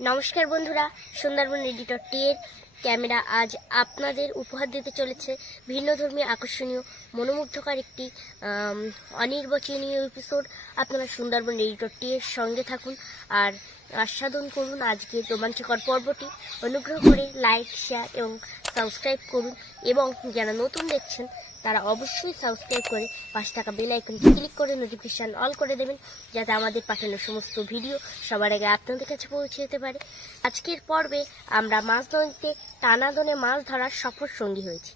নমস্কার বন্ধুরা, সুন্দরবন এডিটর টি এর ক্যামেরা আজ আপনাদের উপহার দিতে চলেছে ভিন্নধর্মী আকর্ষণীয় মনোমুগ্ধকর একটি অনির্বচনীয় এপিসোড। আপনারা সুন্দরবন এডিটর টি এর সঙ্গে থাকুন আর আস্বাদন করুন আজকের রোমাঞ্চকর পর্বটি। অনুগ্রহ করে লাইক, শেয়ার এবং সাবস্ক্রাইব করুন এবং যারা নতুন দেখছেন তারা অবশ্যই সাবস্ক্রাইব করে পাশে থাকা বেল আইকনটি ক্লিক করে নোটিফিকেশন অল করে দেবেন, যাতে আমাদের পাঠানো সমস্ত ভিডিও সবার আগে আপনাদের কাছে পৌঁছে যেতে পারে। আজকের পর্বে আমরা মাছ নদীতে টানা দোনে মাছ ধরার সফর সঙ্গী হয়েছি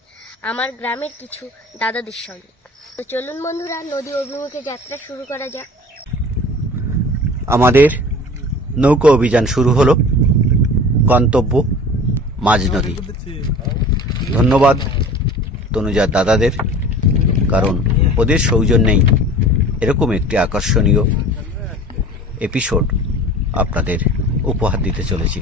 আমার গ্রামের কিছু দাদাদের সঙ্গে। তো চলুন বন্ধুরা, নদী অভিমুখে যাত্রা শুরু করা যাক। আমাদের নৌকো অভিযান শুরু হলো, গন্তব্য মাঝ নদী। ধন্যবাদ তনুজার দাদাদের, কারণ ওদের সৌজন্যেই এরকম একটি আকর্ষণীয় এপিসোড আপনাদের উপহার দিতে চলেছি।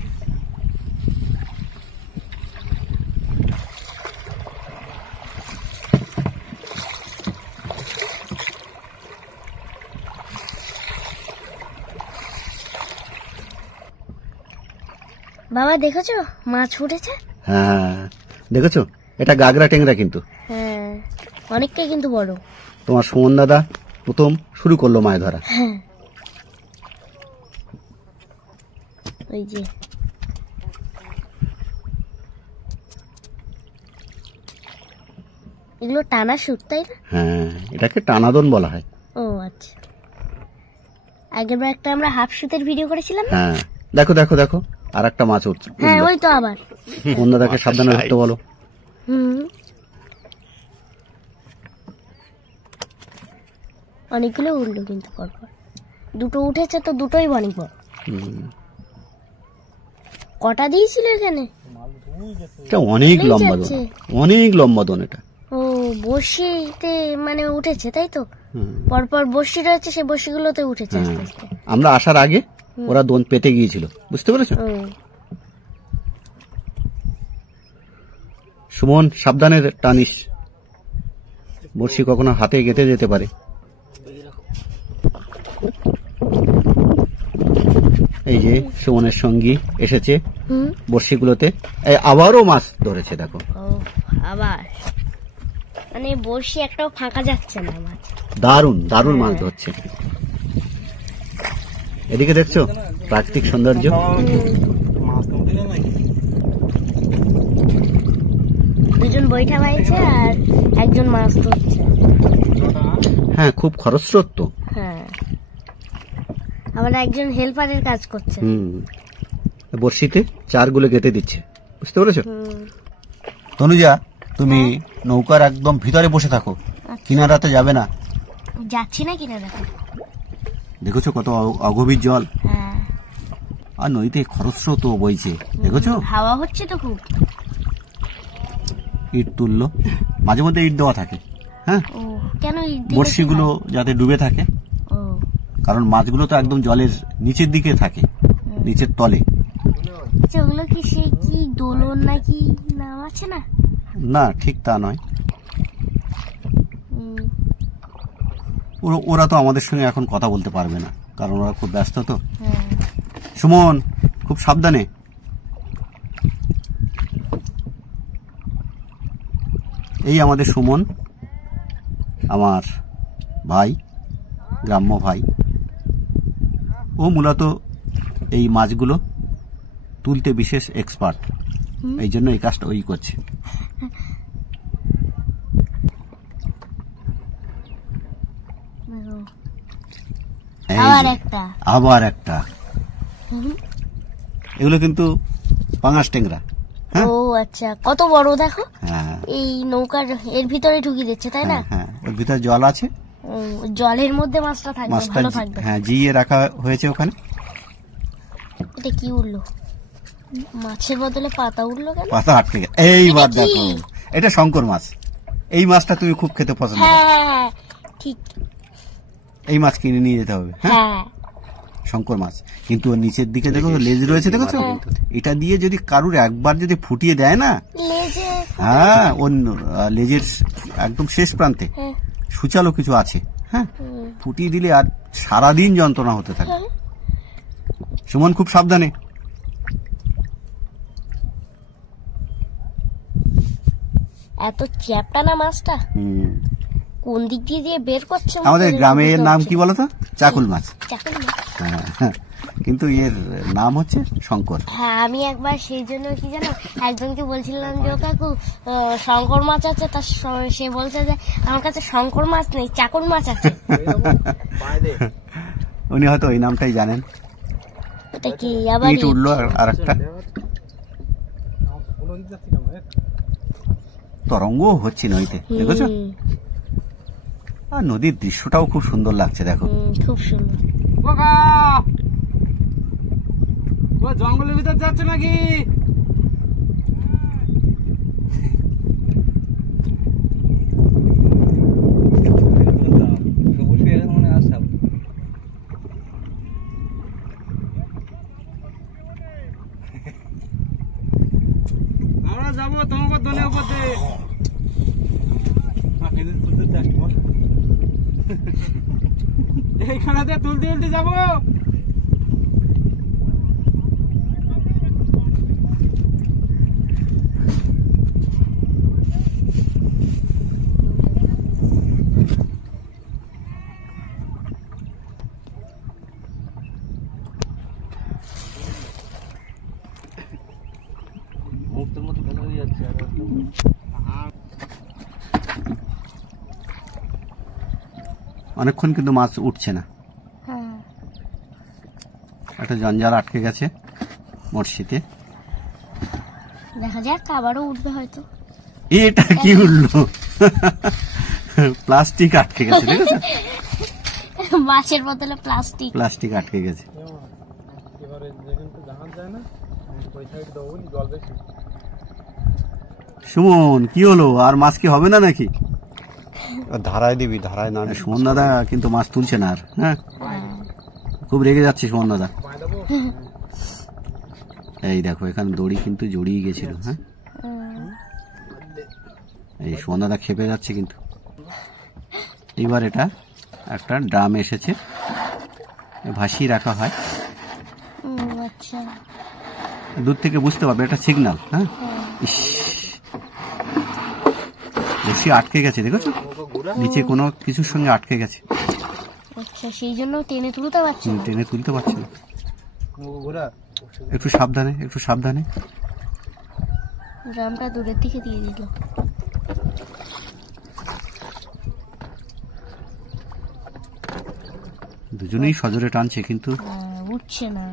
বাবা দেখেছো মাছ ফুটেছে? হ্যাঁ দেখেছো, এটা গাগরা টেংরা, কিন্তু হ্যাঁ অনেকটাই কিন্তু বড়। তোমার সুমন দাদা প্রথম শুরু করলো মাছ ধরা। হ্যাঁ ওই যে এগুলো টানা সুট, তাই না? হ্যাঁ, এটাকে টানাদন বলা হয়। ও আচ্ছা, আগেরবার একটা আমরা হাফ সুতের ভিডিও করেছিলাম। হ্যাঁ দেখো দেখো দেখো, আর একটা মাছ উঠছে। হ্যাঁ ওই তো আবার। সুমন দাদাকে সাবধানে ধরতে বলো। অনেকগুলো উঠলো কিন্তু পরপর, দুটো উঠেছে তো দুটোই অনেক বড়। কটা দিয়েছিল এখানে? এটা অনেক লম্বা দোন, অনেক লম্বা দোন এটা। ও বড়শিতে মানে উঠেছে, তাই তো? পরপর বড়শি রয়েছে, সেই বড়শিগুলোতে উঠেছে আস্তে আস্তে। আমরা আসার আগে ওরা দোন পেতে গিয়েছিল, বুঝতে পেরেছো? সুমন সাবধানে টানিস, বড়শি কখনো হাতে গেঁথে যেতে পারে। এই যে সুমনের সঙ্গী এসেছে বড়শিগুলোতে, আবারও মাছ ধরেছে। দেখো আবার মানে বড়শি একটাও ফাঁকা যাচ্ছে না, মাছ দারুণ দারুণ মাছ ধরছে। এদিকে দেখছো প্রাকৃতিক সৌন্দর্য। দুজন বৈঠা বাইছে আর একজন মাছ ধরছে। হ্যাঁ খুব খরস্রোত তো। হ্যাঁ আবার একজন হেল্পারের কাজ করছে। বড়শিতে চারগুলো গেঁথে দিচ্ছে, বুঝতে পেরেছো? তনুজা তুমি নৌকার একদম ভিতরে বসে থাকো, কিনারাতে যাবে না। যাচ্ছি না কিনারাতে। দেখেছো কত অগভীর জল, আর নদীতে খরস্রোত বইছে, দেখেছো? হাওয়া হচ্ছে তো খুব। ইট তুললো, মাঝে মধ্যে ইট দেওয়া থাকে। হ্যাঁ কেন? বড়শিগুলো যাতে ডুবে থাকে, কারণ মাছগুলো তো একদম জলের নিচের দিকে থাকে, নিচের তলে। ওগুলো কি সেই কি দোলন নাকি নাম আছে না? না ঠিক তা নয়। ওরা তো আমাদের সঙ্গে এখন কথা বলতে পারবে না, কারণ ওরা খুব ব্যস্ত তো। সুমন খুব সাবধানে। এই আমাদের সুমন, আমার ভাই, গ্রাম্য ভাই। ও মূলত এই মাছগুলো তুলতে বিশেষ এক্সপার্ট, এই জন্য এই কাজটা ওই করছে। আবার একটা এগুলো কিন্তু পাঙাশ টেংরা। ও আচ্ছা, কত বড় দেখো। এই নৌকার এর ভিতরে ঢুকিয়ে দিচ্ছে, তাই না? হ্যাঁ ওর ভিতরে জল আছে, জলের মধ্যে মাছটা থাকবে, ভালো থাকবে। হ্যাঁ জিয়ে রাখা হয়েছে ওখানে। এটা কি উঠলো? মাছের বদলে পাতা উঠলো কেন? পাতা আটকে গেছে। এইবার দেখো, এটা শঙ্কর মাছ। এই মাছটা তুমি খুব খেতে পছন্দ করো। হ্যাঁ ঠিক, এই মাছ কিনে নিয়ে যেতে হবে। হ্যাঁ শঙ্কর মাছ, কিন্তু ওর নিচের দিকে দেখো লেজ রয়েছে, দেখেছো? এটা দিয়ে যদি কারুর একবার যদি ফুটিয়ে দেয় না, হ্যাঁ ওর লেজের একদম শেষ প্রান্তে সুচালো কিছু আছে, হ্যাঁ ফুটিয়ে দিলে আর সারাদিন যন্ত্রণা হতে থাকে। সুমন খুব সাবধানে। এত চ্যাপটা না মাছটা, কোন দিক দিয়ে দিয়ে বের করছে। আমাদের গ্রামে এর নাম কি বলতো? চাকুল মাছ। চাকুল মাছ, হ্যাঁ, কিন্তু এর নাম হচ্ছে শঙ্কর। হ্যাঁ, আমি একবার সেই জন্য কি জানো, একজনকে বলছিলাম যে ও কাকু শঙ্কর মাছ আছে, তা সে বলছে যে আমার কাছে শঙ্কর মাছ নেই, চাকুল মাছ আছে। উনি হয়তো ওই নামটাই জানেন। এটা কি আবার ইট উঠলো আর একটা তরঙ্গ হচ্ছে নদীতে, দেখেছো? আর নদীর দৃশ্যটাও খুব সুন্দর লাগছে, দেখো। খুব সুন্দর। জঙ্গলের ভিতর যাচ্ছে নাকি? আমরা যাবো তোমাকে দলে উপর দিয়ে। এইখানে তুলতে তুলতে যাবো। অনেকক্ষণ কিন্তু মাছ উঠছে না, একটা জঞ্জাল আটকে গেছে মরশিতে। দেখা যাক আবারও উঠবে হয়তো। এটা কি উঠলো? প্লাস্টিক আটকে গেছে, দেখেছো? মাছের বদলে প্লাস্টিক আটকে গেছে। সুমন, কি হলো? আর মাছ কি হবে না নাকি? ধারায় দিবি, ধারায় না। সুমন দাদা কিন্তু মাছ তুলছে না আর। হ্যাঁ, খুব রেগে যাচ্ছে সুমন দাদা। এই দেখো, এখানে দড়ি কিন্তু জড়িয়ে গেছিল। হ্যাঁ, এই সুমন দাদা খেপে যাচ্ছে কিন্তু। এবার এটা একটা ড্রাম এসেছে, ভাসিয়ে রাখা হয়। দূর থেকে বুঝতে পারবে এটা সিগন্যাল। হ্যাঁ, বেশি আটকে গেছে, দেখেছো? নিচে কোনো কিছুর সঙ্গে আটকে গেছে। আচ্ছা, সেই জন্য টেনে তুলতে পারছি না। একটু সাবধানে, ড্রামটা দূরের দিকে দিয়ে দিল। দুজনেই সজোরে টানছে কিন্তু উঠছে না।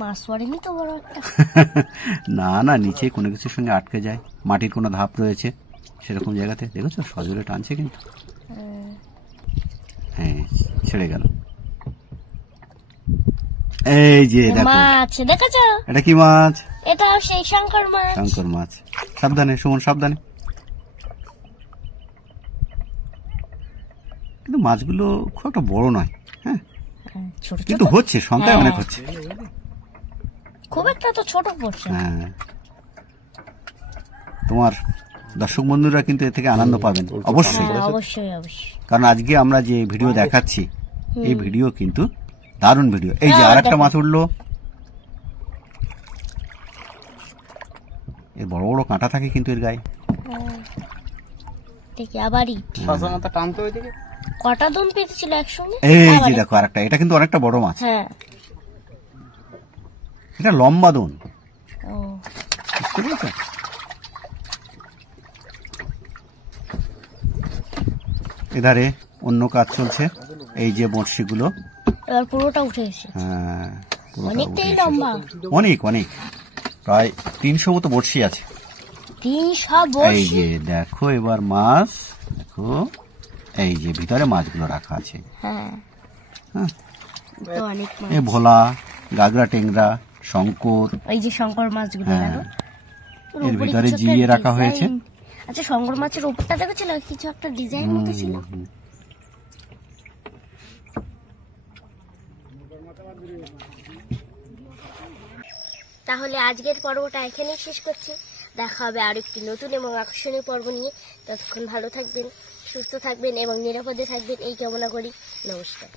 মাছ পড়েনি তো বড় একটা? না, নিচে কোনো কিছুর সঙ্গে আটকে যায়, মাটির কোনো ধাপ রয়েছে সেরকম জায়গাতে, দেখেছো? সজোরে টানছে কিন্তু। হ্যাঁ, ছেড়ে গেল। এই যে দেখো মাছ, দেখেছো? এটা কি মাছ? এটা সেই শঙ্কর মাছ। সাবধানে সুমন, সাবধানে। কিন্তু মাছগুলো খুব একটা বড় নয়। হ্যাঁ, ছোট কিন্তু হচ্ছে, সংখ্যায় অনেক হচ্ছে, খুব একটা তো ছোট পড়ছে। হ্যাঁ, তোমার দর্শক বন্ধুরা কিন্তু এর থেকে আনন্দ পাবেন অবশ্যই। কারণ আজকে আমরা যে ভিডিও দেখাচ্ছি, এই ভিডিও কিন্তু দারুণ ভিডিও। এই যে আর একটা মাছ উঠলো, এর বড় বড় কাঁটা থাকে কিন্তু এর গায়ে। কটা দোন পেয়েছিল একসঙ্গে। এই যে দেখো আরেকটা, এটা কিন্তু অনেকটা বড় মাছ। এটা লম্বা দোন, বুঝতে পেরেছো? এধারে অন্য কাজ চলছে। এই যে বড়শিগুলো পুরোটা উঠে এসেছে। হ্যাঁ, অনেকটাই লম্বা, অনেক প্রায় 300 মতো বড়শি আছে। 300 এই যে দেখো এবার মাছ, দেখো এই যে ভিতরে মাছগুলো রাখা আছে। হ্যাঁ, এই ভোলা, গাগরা, টেংরা, শঙ্কর, এই যে শঙ্কর মাছগুলো এর ভিতরে জিয়ে রাখা হয়েছে। আচ্ছা, শঙ্কর মাছের উপরটা দেখেছিল কিছু একটা ডিজাইন মতো ছিল। তাহলে আজকের পর্বটা এখানেই শেষ করছি। দেখা হবে আরেকটি নতুন এবং আকর্ষণীয় পর্ব নিয়ে। ততক্ষণ ভালো থাকবেন, সুস্থ থাকবেন এবং নিরাপদে থাকবেন এই কামনা করি। নমস্কার।